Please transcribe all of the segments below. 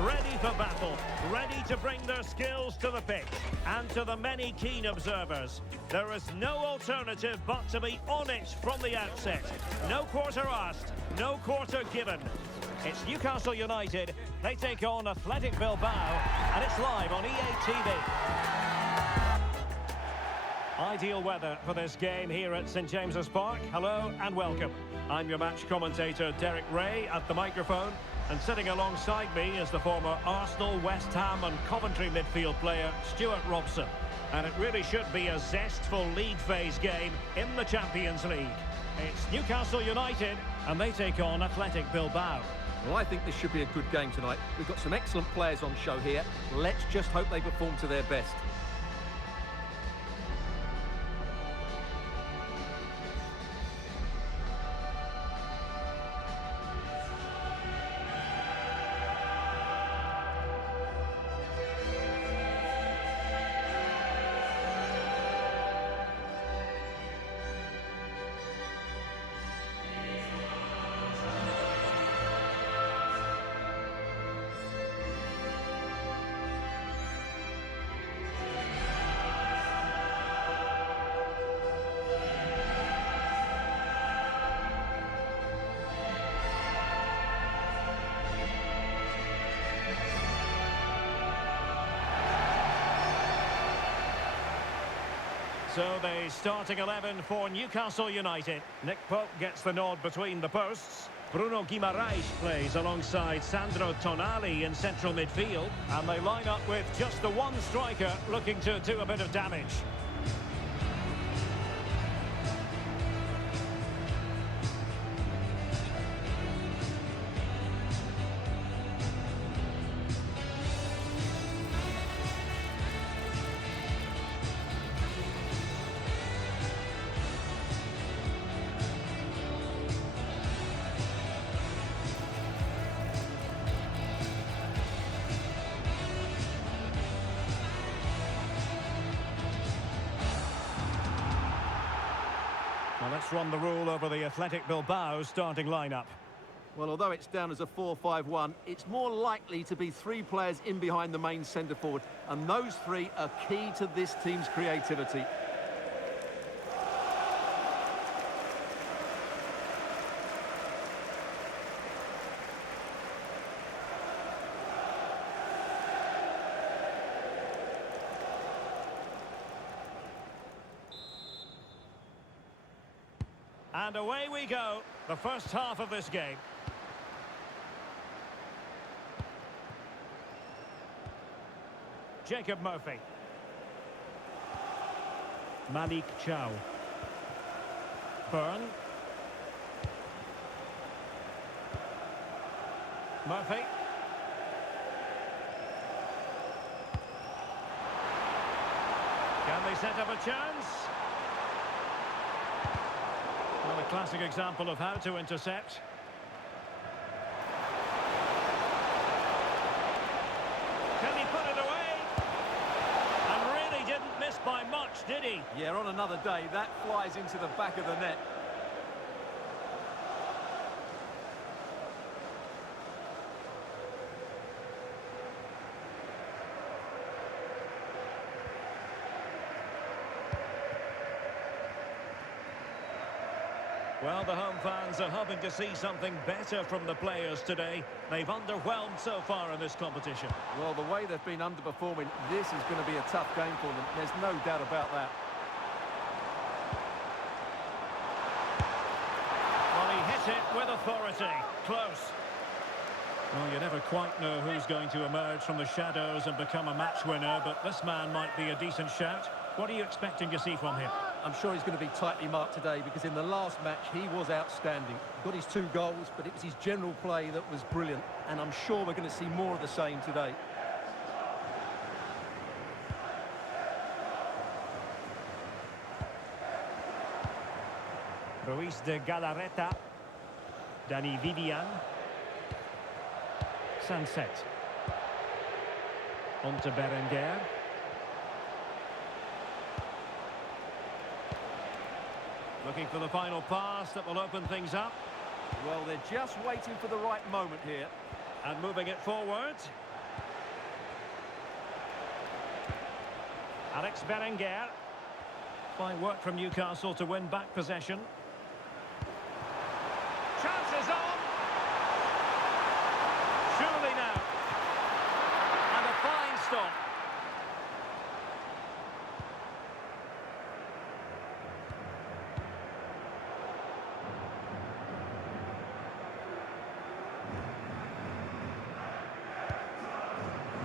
ready for battle, ready to bring their skills to the pitch. And to the many keen observers, there is no alternative but to be on it from the outset. No quarter asked, no quarter given. It's Newcastle United, they take on Athletic Bilbao, and it's live on EA TV. Ideal weather for this game here at St James's Park. Hello and welcome. I'm your match commentator Derek Ray at the microphone, and sitting alongside me is the former Arsenal, West Ham and Coventry midfield player Stuart Robson. And it really should be a zestful league phase game in the Champions League. It's Newcastle United and they take on Athletic Bilbao. Well, I think this should be a good game tonight. We've got some excellent players on show here. Let's just hope they perform to their best. So the starting 11 for Newcastle United. Nick Pope gets the nod between the posts. Bruno Guimaraes plays alongside Sandro Tonali in central midfield. And they line up with just the one striker looking to do a bit of damage. Well, let's run the rule over the Athletic Bilbao starting lineup. Well, although it's down as a 4-5-1, it's more likely to be three players in behind the main centre-forward, and those three are key to this team's creativity. And away we go, the first half of this game. Jacob Murphy. Malik Chow. Byrne. Murphy. Can they set up a chance? Well, a classic example of how to intercept. Can he put it away? And really didn't miss by much, did he? Yeah, on another day, that flies into the back of the net. Well, the home fans are hoping to see something better from the players today. They've underwhelmed so far in this competition. Well, the way they've been underperforming, this is going to be a tough game for them. There's no doubt about that. Well, he hit it with authority. Close. Well, you never quite know who's going to emerge from the shadows and become a match winner, but this man might be a decent shout. What are you expecting to see from him? I'm sure he's going to be tightly marked today because in the last match he was outstanding. Got his 2 goals, but it was his general play that was brilliant, and I'm sure we're going to see more of the same today. Ruiz de Galarreta. Dani Vivian. Sunset. On to Berenguer. Looking for the final pass that will open things up. Well, they're just waiting for the right moment here. And moving it forward. Alex Berenguer. Fine work from Newcastle to win back possession. Chances on. Surely now. And a fine stop.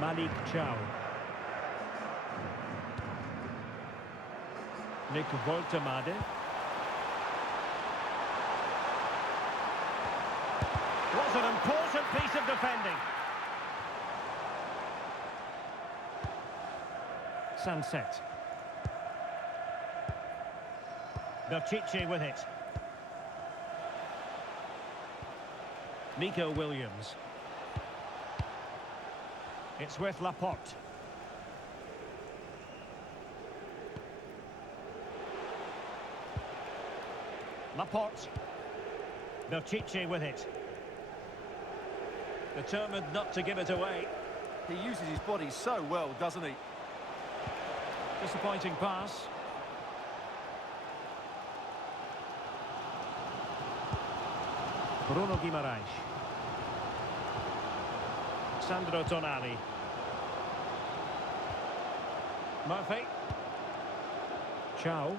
Malik Chow. Nick Woltemade. Was an important piece of defending. Sunset. Deixe with it. Nico Williams. It's with Laporte. Laporte. Deixe with it. Determined not to give it away. He uses his body so well, doesn't he? Disappointing pass. Bruno Guimaraes. Sandro Tonali. Murphy. Chow.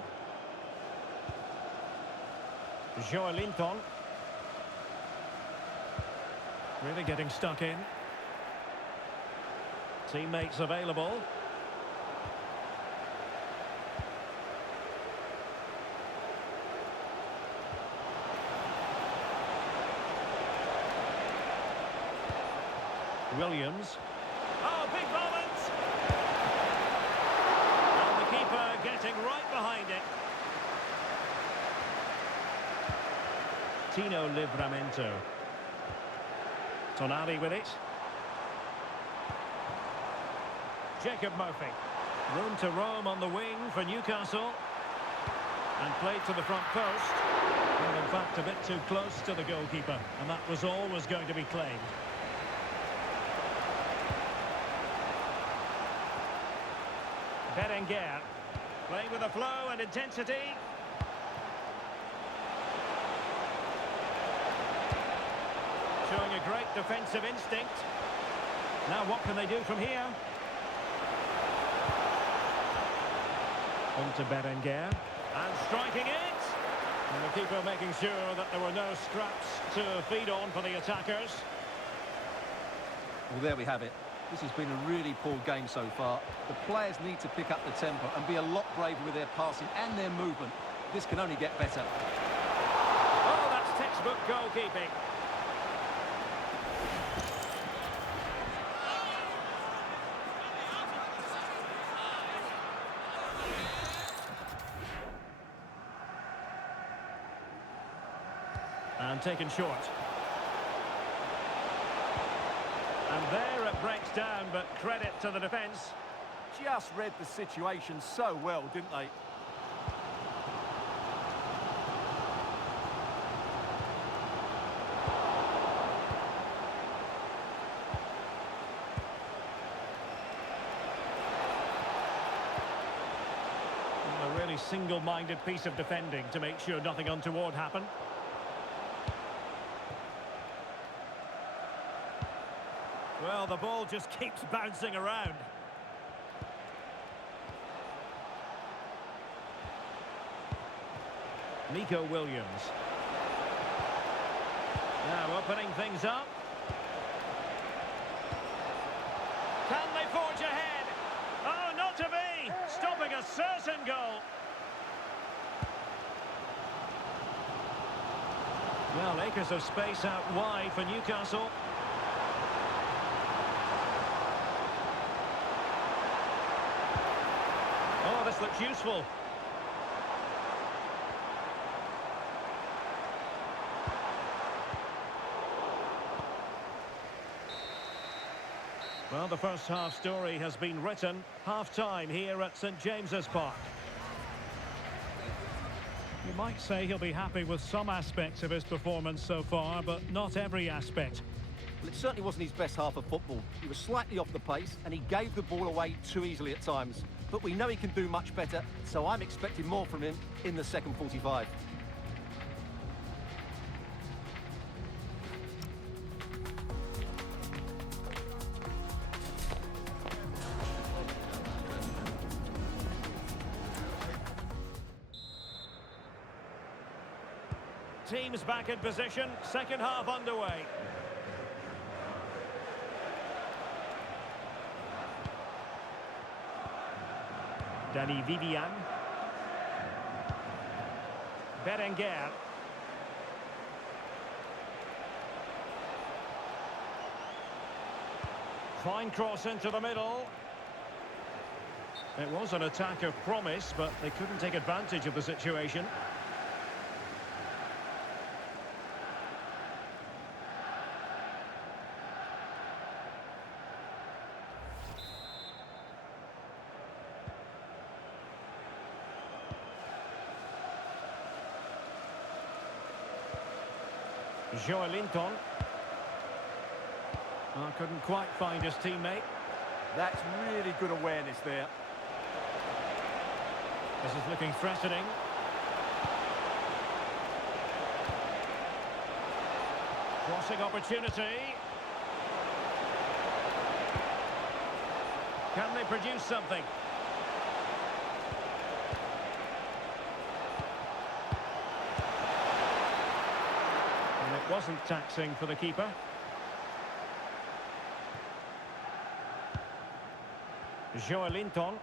Joelinton. Really getting stuck in. Teammates available. Williams. Oh, big moment! And the keeper getting right behind it. Tino Livramento. Tonali with it. Jacob Murphy. Room to roam on the wing for Newcastle. And played to the front post. And in fact, a bit too close to the goalkeeper. And that was always going to be claimed. Berenguer. Playing with a flow and intensity. Showing a great defensive instinct. Now what can they do from here? On to Berenguer. And striking it! And the keeper making sure that there were no scraps to feed on for the attackers. Well, there we have it. This has been a really poor game so far. The players need to pick up the tempo and be a lot braver with their passing and their movement. This can only get better. Oh, that's textbook goalkeeping. And taken short. And there it breaks down, but credit to the defence. Just read the situation so well, didn't they? A really single-minded piece of defending to make sure nothing untoward happened. Well, the ball just keeps bouncing around. Nico Williams. Now opening things up. Can they forge ahead? Oh, not to be! Stopping a certain goal. Well, acres of space out wide for Newcastle. Oh, this looks useful. Well, the first half story has been written. Half-time here at St James's Park. You might say he'll be happy with some aspects of his performance so far, but not every aspect. Well, it certainly wasn't his best half of football. He was slightly off the pace and he gave the ball away too easily at times. But we know he can do much better, so I'm expecting more from him in the second 45. Teams back in position, second half underway. Danny Vivian. Berenguer. Fine cross into the middle. It was an attack of promise, but they couldn't take advantage of the situation. Joelinton. Oh, couldn't quite find his teammate. That's really good awareness there. This is looking threatening. Crossing opportunity. Can they produce something? And it wasn't taxing for the keeper. Joelinton.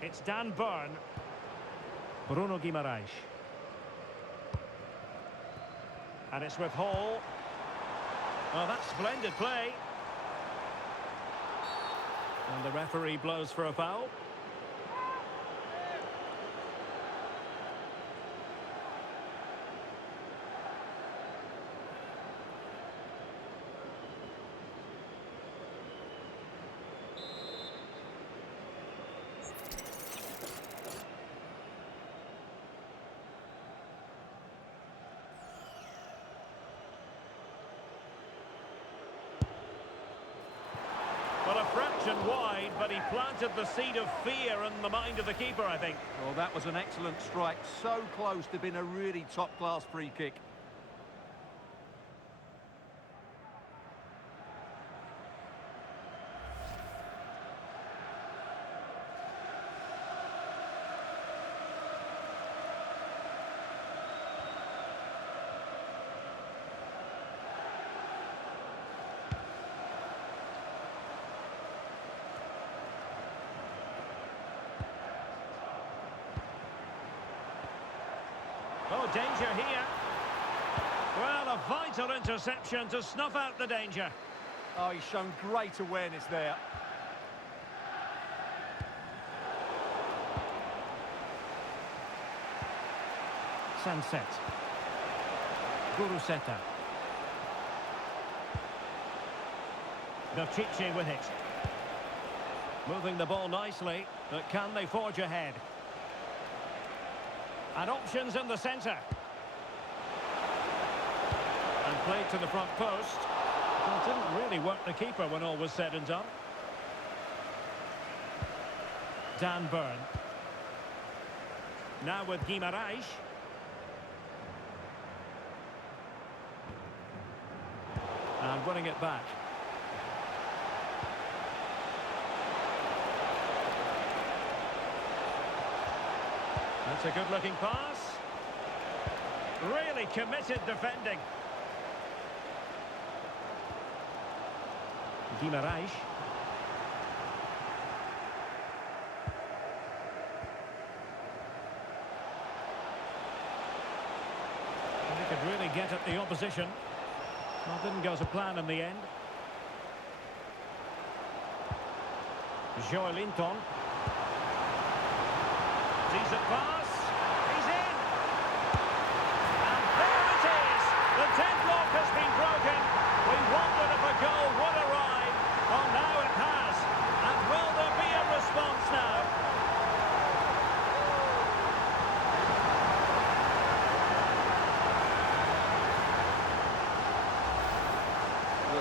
It's Dan Burn. Bruno Guimaraes. And it's with Hall. Oh, that's splendid play. And the referee blows for a foul. Well, a fraction wide, but he planted the seed of fear in the mind of the keeper, I think. Well, that was an excellent strike. So close to being a really top-class free kick. Oh, danger here. Well, a vital interception to snuff out the danger. Oh, he's shown great awareness there. Sunset. Guruseta. Deixe with it. Moving the ball nicely, but can they forge ahead? And options in the centre. And played to the front post. Well, didn't really work the keeper when all was said and done. Dan Burn. Now with Guimaraes. And winning it back. That's a good-looking pass. Really committed defending. Guimaraes. He could really get at the opposition. Well, didn't go to plan in the end. Joelinton. Decent pass. He's in. And there it is. The deadlock has been broken. We wondered if a goal would arrive. Oh, now it has. And will there be a response now?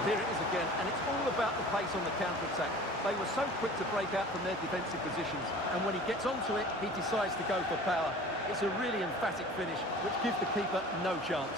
Here it is again, and it's all about the pace on the counter-attack. They were so quick to break out from their defensive positions, and when he gets onto it, he decides to go for power. It's a really emphatic finish, which gives the keeper no chance.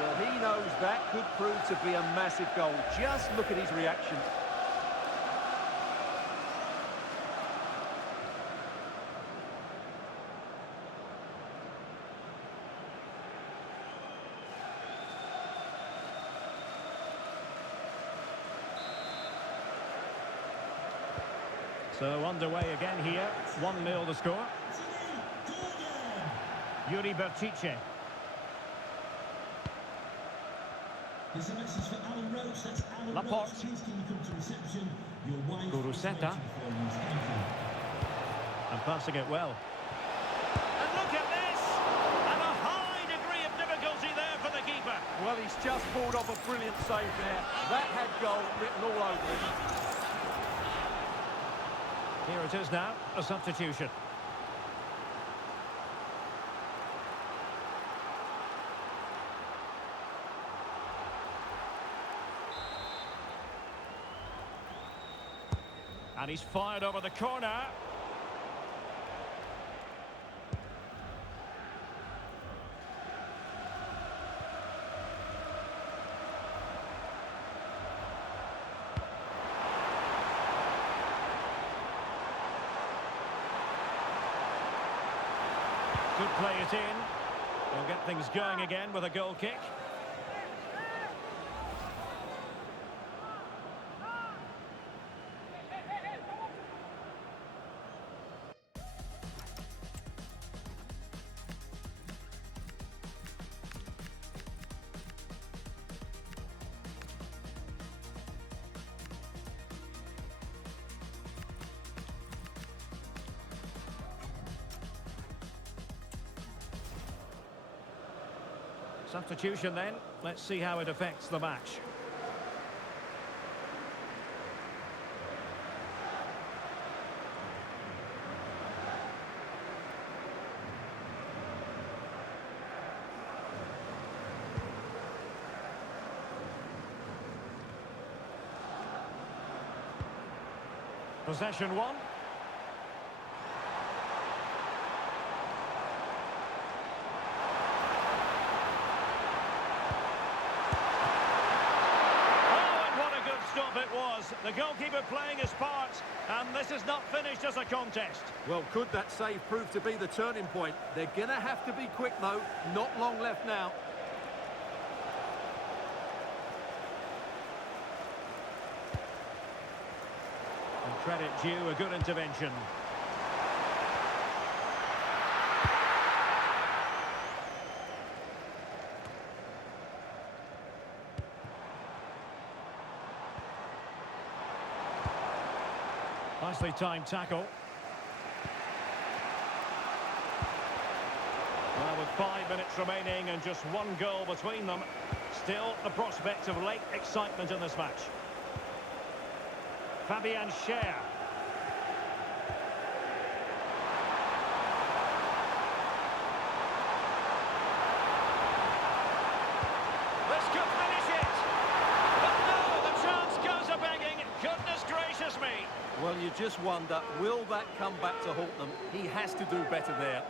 Well, he knows that could prove to be a massive goal. Just look at his reaction. So underway again here. 1-0 the score. Yuri Bertice. There's a message for Alan Roach. That's Alan Laporte. Roach. Please can you come to reception? Your wife Guruseta. is waiting for you. Thank you. And passing it well. And look at this! And a high degree of difficulty there for the keeper. Well, he's just pulled off a brilliant save there. That had goal written all over it. Here it is now, a substitution. And he's fired over the corner. Could play it in. He'll get things going again with a goal kick. Substitution then. Let's see how it affects the match. Possession one. It was the goalkeeper playing his part, and this is not finished as a contest. Well, could that save prove to be the turning point? They're going to have to be quick, though. Not long left now. And credit due, a good intervention. Nicely timed tackle. Well, with 5 minutes remaining and just one goal between them, still the prospect of late excitement in this match. Fabian Schär. This could finish it. But no, the chance goes a-begging. Goodness gracious me. Well, you just wonder, will that come back to haunt them? He has to do better there.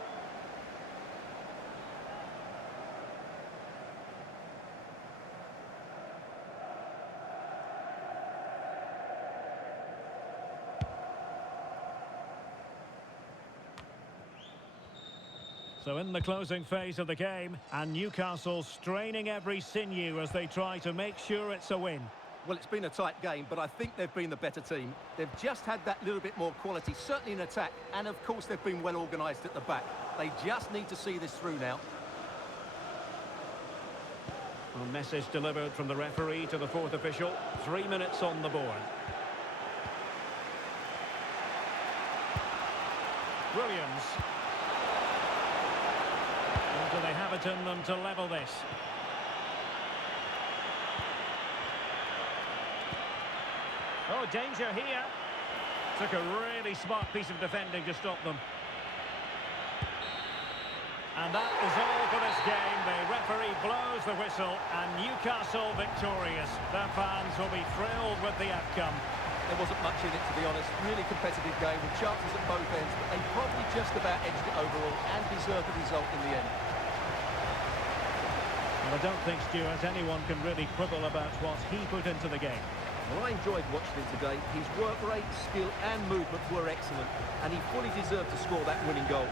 So in the closing phase of the game, and Newcastle straining every sinew as they try to make sure it's a win. Well, it's been a tight game, but I think they've been the better team. They've just had that little bit more quality, certainly in attack, and of course they've been well organised at the back. They just need to see this through now. A message delivered from the referee to the fourth official. 3 minutes on the board. Williams. Or do they have it in them to level this? Oh, danger here. Took a really smart piece of defending to stop them. And that is all for this game. The referee blows the whistle and Newcastle victorious. Their fans will be thrilled with the outcome. There wasn't much in it, to be honest. Really competitive game with chances at both ends, but they probably just about edged it overall and deserved the result in the end. Well, I don't think, Stuart, anyone can really quibble about what he put into the game. Well, I enjoyed watching him today. His work rate, skill and movement were excellent, and he fully deserved to score that winning goal.